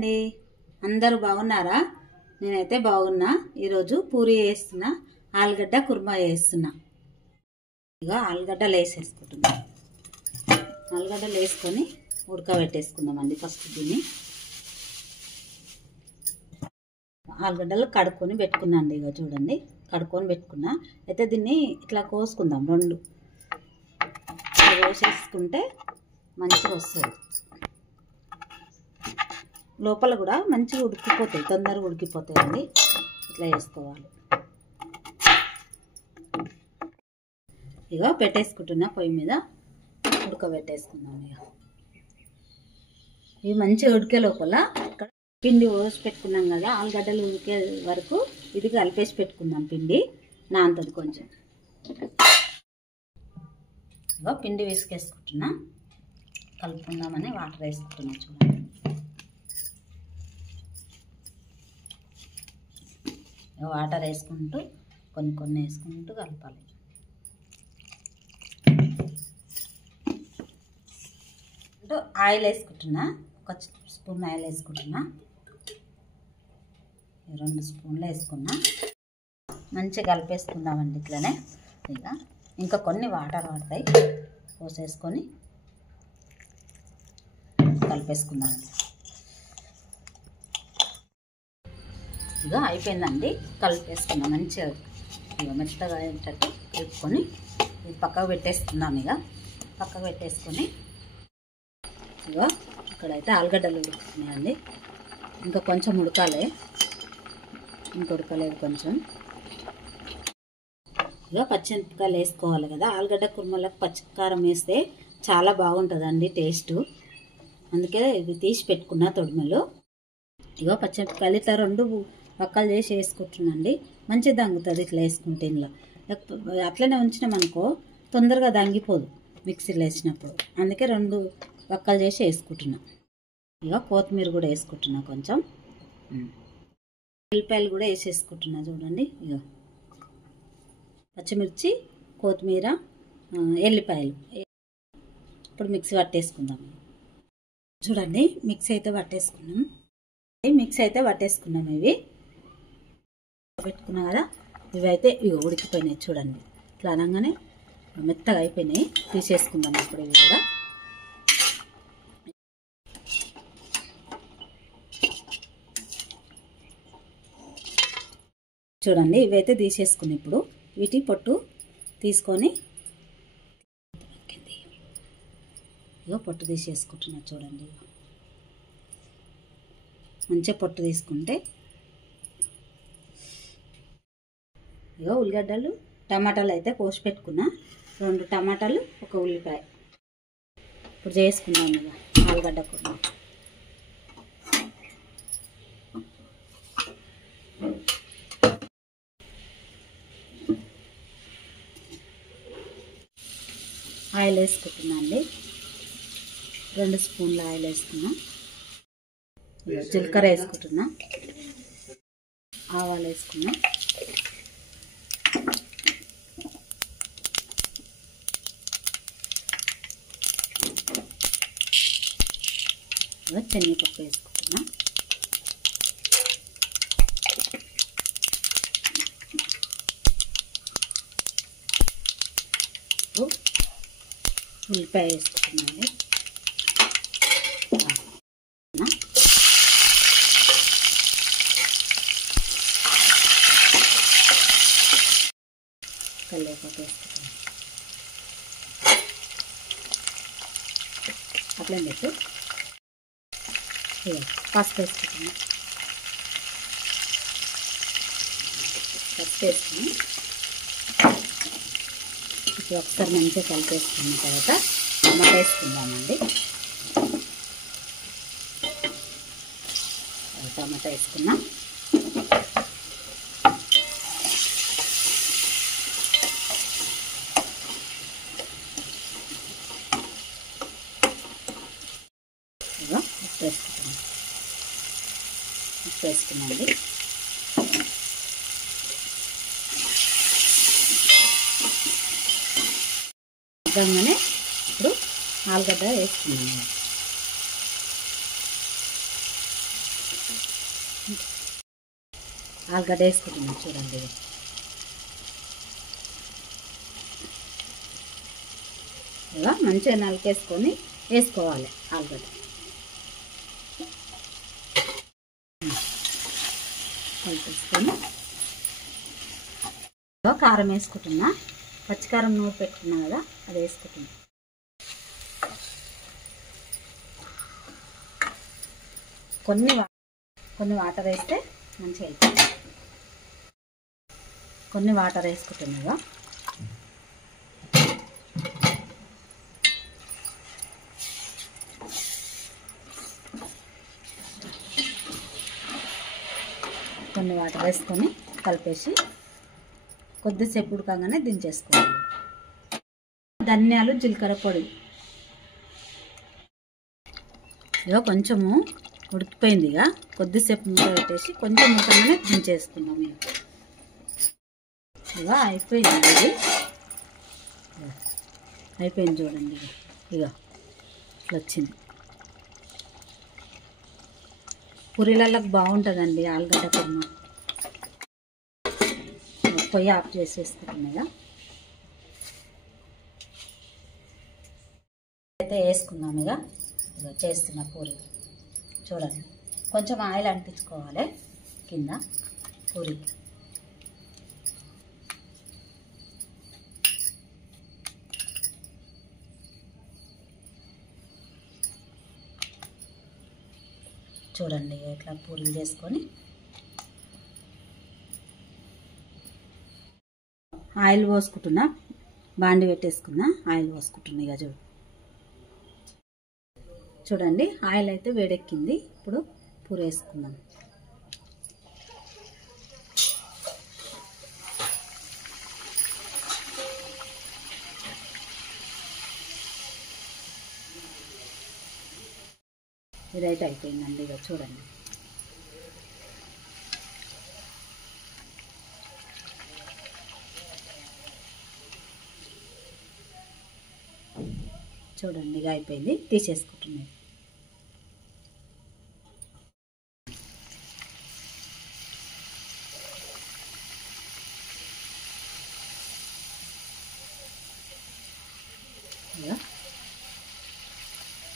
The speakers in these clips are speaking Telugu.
అండి అందరూ బాగున్నారా? నేనైతే బాగున్నా. ఈరోజు పూరి చేస్తున్నా, ఆలుగడ్డ కుర్మా చేస్తున్నా. ఇక ఆలుగడ్డలు వేసేసుకుంటున్నా. ఆలుగడ్డలు వేసుకొని ఉడకబెట్టేసుకుందామండి. ఫస్ట్ దీన్ని ఆలుగడ్డలు కడుక్కొని పెట్టుకున్నా అండి. ఇక చూడండి, కడుక్కొని పెట్టుకున్నా. అయితే దీన్ని ఇట్లా కోసుకుందాం. రెండు కోసేసుకుంటే మంచిగా వస్తుంది. లోపల కూడా మంచిగా ఉడికిపోతాయి, తొందరగా ఉడికిపోతాయండి. ఇట్లా వేసుకోవాలి. ఇక పెట్టేసుకుంటున్నా పొయ్యి మీద, ఉడకబెట్టేసుకుందాం. ఇక ఇవి మంచిగా ఉడికే లోపల ఇక్కడ పిండి పోసి పెట్టుకున్నాం కదా, ఆలుగడ్డలు ఉడికే వరకు ఇది కలిపేసి పెట్టుకుందాం. పిండి నాంతది కొంచెం. ఇక పిండి వేసుకేసుకుంటున్నా, కలుపుకుందామని వాటర్ వేసుకుంటున్నా. చూడండి, వాటర్ వేసుకుంటూ కొన్ని కొన్ని వేసుకుంటూ కలపాలి. ఆయిల్ వేసుకుంటున్నా, ఒక స్పూన్ ఆయిల్ వేసుకుంటున్నా. 2 స్పూన్లు వేసుకున్నా. మంచిగా కలిపేసుకుందామండి. ఇట్లనే ఇక ఇంకా కొన్ని వాటర్ పడతాయి, పోసేసుకొని కలిపేసుకుందామండి. ఇక అయిపోయిందండి, కలిపేసుకున్నాం మంచిగా. ఇక మెత్తగా అయ్యేటట్టు కలుపుకొని పక్కకు పెట్టేసుకుందాం. ఇక పక్కకు పెట్టేసుకొని ఇక ఇక్కడైతే ఆలుగడ్డలు ఉడుకుతున్నాయండి. ఇంకా కొంచెం ఉడకాలి, ఇంకా ఉడకలేదు కొంచెం. ఇక పచ్చిమిరపకాయలు వేసుకోవాలి కదా. ఆలుగడ్డ కుర్మలకు పచ్చికారం వేస్తే చాలా బాగుంటుందండి టేస్ట్. అందుకే ఇది తీసి పెట్టుకున్న తొడిమలు. ఇక పచ్చిమిరపకాయలు ఇట్లా 2 పక్కలు చేసి వేసుకుంటున్నాండి. మంచిగా దంగుతుంది ఇట్లా వేసుకుంటే. ఇంట్లో అట్లనే ఉంచినామనుకో తొందరగా దంగిపోదు మిక్సీలో వేసినప్పుడు. అందుకే 2 పక్కలు చేసి వేసుకుంటున్నా. ఇక కొత్తిమీర కూడా వేసుకుంటున్నా కొంచెం. ఉల్లిపాయలు కూడా వేసేసుకుంటున్నా. చూడండి, ఇక పచ్చిమిర్చి, కొత్తిమీర, ఎల్లిపాయలు. ఇప్పుడు మిక్సీ పట్టేసుకుందాం. చూడండి, మిక్సీ అయితే పట్టేసుకున్నాం. ఇవి పెట్టుకున్నాం కదా, ఇవి అయితే ఇవి ఉడికిపోయినాయి. చూడండి, ఇట్లా అనగానే మెత్తగా అయిపోయినాయి. తీసేసుకుందాం ఇప్పుడు ఇవి కూడా. చూడండి, ఇవైతే తీసేసుకుని ఇప్పుడు వీటి పొట్టు తీసుకొని ఇగో పొట్టు తీసేసుకుంటున్నా. చూడండి, మంచిగా పొట్టు తీసుకుంటే. ఇగో ఉల్లిగడ్డలు, టమాటాలు అయితే కోసి పెట్టుకున్నా. 2 టమాటాలు, 1 ఉల్లిపాయ. ఇప్పుడు చేసుకుందాం ఇక ఆలుగడ్డ కూర. ఆయిల్ వేసుకుంటున్నా అండి. 2 స్పూన్ల ఆయిల్ వేసుకున్నా. జీలకర్ర వేసుకుంటున్నా, ఆవాలు వేసుకున్నా, శనగపప్పు వేసుకుంటున్నా, ఉల్లిపాయ వేసుకుంటున్నాను. కరివేపాకు వేసుకుంటున్నాను. అట్లా పెట్టు. పసుపు వేసుకుంటున్నాను. పసుపు వేసుకుని ఇప్పుడు ఒకసారి మంచిగా కలిపేసుకున్న తర్వాత టమాటా వేసుకుందామండి. టమాటా వేసుకున్నా. ఉప్పు వేసుకున్నాండి. నిజంగానే ఇప్పుడు ఆలుగడ్డ వేసుకున్నాను. ఆలుగడ్డ వేసుకుంటున్నాం చూడండి. ఇలా మంచిగా నలికేసుకొని వేసుకోవాలి ఆలుగడ్డ. కలిపేసుకొని కారం వేసుకుంటున్నా. పచ్చికారం నూరు పెట్టుకున్నా కదా, అది వేసుకుంటున్నా. కొన్ని వాటర్ వేస్తే మంచిగా అవుతుంది. కొన్ని వాటర్ వేసుకుంటున్నాగా. కొన్ని వాటర్ వేసుకొని కలిపేసి కొద్దిసేపు ఉడకగానే దించేసుకోవాలి. ధనియాలు, జీలకర్ర పొడి ఇక కొంచెము ఉడికిపోయింది. ఇక కొద్దిసేపు మూత పెట్టేసి కొంచెం ఉడకగానే దించేసుకున్నాం. ఇక అయిపోయింది. ఇది అయిపోయింది చూడండి. ఇక ఇట్లా వచ్చింది. పూరీలకు బాగుంటుందండి ఆలుగడ్డ కుర్మా. పొయ్యి ఆఫ్ చేసేసుకుంటున్నా. అయితే వేసుకున్నాం. ఇక చేస్తున్న పూరి చూడండి. కొంచెం ఆయిల్ అంటించుకోవాలి కింద పూరికి. చూడండి ఇట్లా పూరీలు చేసుకొని ఆయిల్ పోసుకుంటున్నా. బాండి పెట్టేసుకున్నా, ఆయిల్ పోసుకుంటున్నా. ఇక చూడండి ఆయిల్ అయితే వేడెక్కింది. ఇప్పుడు పూరి వేసుకుందాం. ఇదైతే అయిపోయిందండి. ఇక చూడండి. చూడండి ఇక అయిపోయింది. తీసేసుకుంటున్నాయి.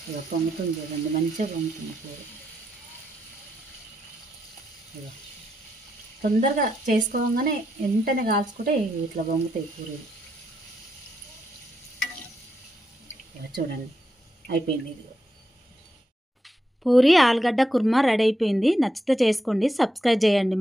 ఇక పొంగుతుంది చూడండి. మంచిగా పొంగుతుంది పూరి. ఇక తొందరగా చేసుకోగానే వెంటనే కాల్చుకుంటే ఇట్లా పొంగుతాయి పూరీలు. ఇక చూడండి అయిపోయింది. ఇది పూరి ఆలుగడ్డ కుర్మా రెడీ అయిపోయింది. నచ్చితే చేసుకోండి, సబ్స్క్రైబ్ చేయండి.